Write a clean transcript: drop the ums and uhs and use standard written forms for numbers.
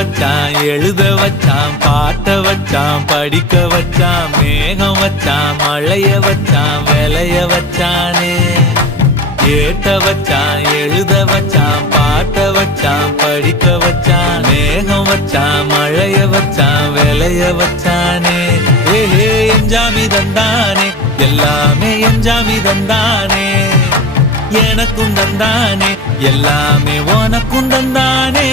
வச்சான், எழுத வச்சான், பாட்ட வச்சான், படிக்க வச்சான், மேகம் வச்சான், மழைய வச்சான், விளைய வச்சானே. ஏட்ட வச்சான், எழுத வச்சான், பாட்ட வச்சான், படிக்க வச்சான், மேகம் வச்சான், மழைய வச்சான், விளைய வச்சானே. ஏஹே எஞ்சாமி தந்தானே, எல்லாமே எஞ்சாமி தந்தானே. எனக்கும் தந்தானே, எல்லாமே உனக்கும் தந்தானே.